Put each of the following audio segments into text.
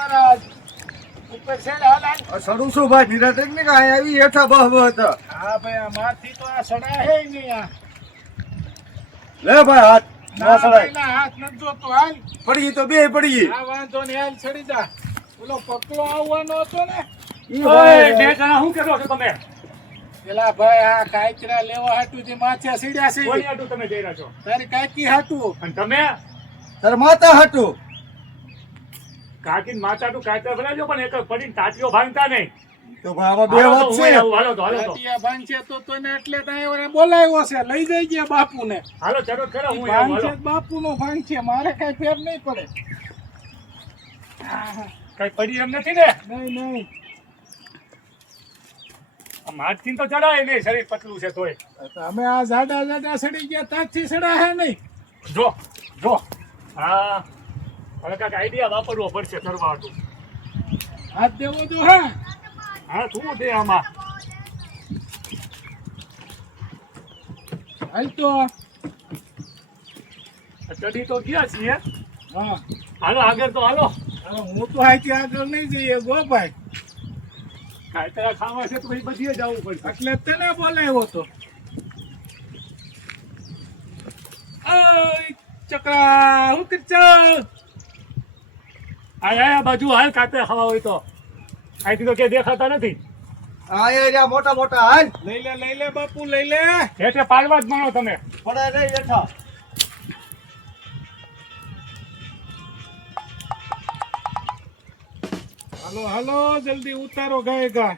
મહારાજ ઉપર સેડ હાલાન સડું છું ભાઈ નિરાતે ને કાંઈ આવી હેઠા બહ હતા. હા ભાઈ આ માથી તો આ સડા હે નહીં આ લે ભાઈ હાથ ના સડાય ભાઈ ના હાથ નથી જોતો હાલ પડી તો બે પડી આ વાંધો ને હાલ ચડી જા ઓલો પકલો આવવાનો હતો ને ઈ ઓય ભાઈ બે જણા શું કરો છો તમે? પેલા ભાઈ આ કાંકરા લેવા હાટું જે માથે સીડ્યા છે કોની આટું તમે જઈ રહ્યા છો? તારી કાકી હાટું અને તમે તાર માતા હતું કાકીને માતાનું કાતર બનાવજો, પણ એક પડીને તાટીઓ ભાંગતા નહીં. તો ભાઈ આમાં બે હાલો તો વાત હું છે. આવું, હાલો તો કાટિયા ભાંગશે તો તને એટલે તારે બોલાવ્યો છે લઈ જઈ ગયા બાપુને હાલો ચલો ખરો હું આવું, ભાંગશે હાલો. બાપુનો ભાંગશે મારે કઈ ફેર નહીં પડે કઈ પડી એમ નથી ને? નહીં નહીં આ માથથી તો ચડાય નહીં, શરીર પતલું છે તોય. અમે આ જાડા જાડા સડી ગયા તાજથી સડા હે નહીં જો જો હા હવે કાંઈક આઈડિયા વાપરવો પડશે કરવા હતું. હાથ દેવો જો હા હા શું દે આમાં? હાલ તો ચડી તો ગયા છીએ, હા હાલો આગળ તો હાલો. હવે હું તો આથી આગળ નહીં જઈએ ગો ભાઈ કાંતરા ખાવા છે તો પછી બધીએ જવું પડશે. એટલે તને બોલાવ્યો તો ઓય ચકરા હું કરছো આ બાજુ હાલ કાતરા ખાવા હોય તો. અહીંથી તો ક્યાંય દેખાતા નથી. આ એરિયા મોટા મોટા હાલ લઈ લે બાપુ લઈ લે એટલે પાડવા જ માનો તમે. પડે નહીં હેઠા. હાલો હાલો જલ્દી ઉતારો ગાય ગા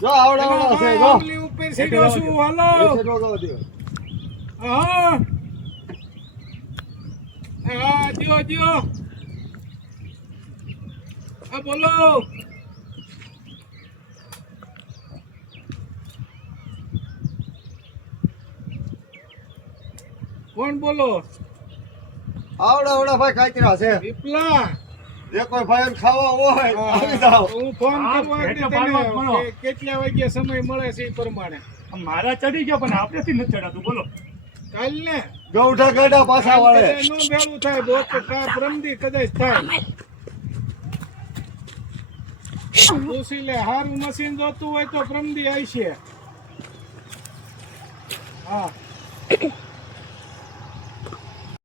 જો આવડા આવડા છે જો આંબલી ઉપર સીડ્યો છું હાલો એસે રોગાવ દે. હા હા દિયો આ બોલો કોણ બોલો આવડા આવડા ભાઈ કાચરા છે. વિપલા જે કોઈ ભાઈ ખાવા હોય આવી જાઓ. હું ફોન હા, કરવા એટલે તને પાડવા જ મળો. કે કેટલા વાગ્યા સમય મળે છે એ પ્રમાણે મારા ચડી ગયો પણ આપણેથી નથી ચડાતું. બોલો કાલ ને ગૌઠા ગાડા પાછા વાળે. નો ભેળું થાય બોત કા પ્રમદી કદાચ થાય પૂછી લે હારું મશીન જોતું હોય તો પ્રમદી આવશે હા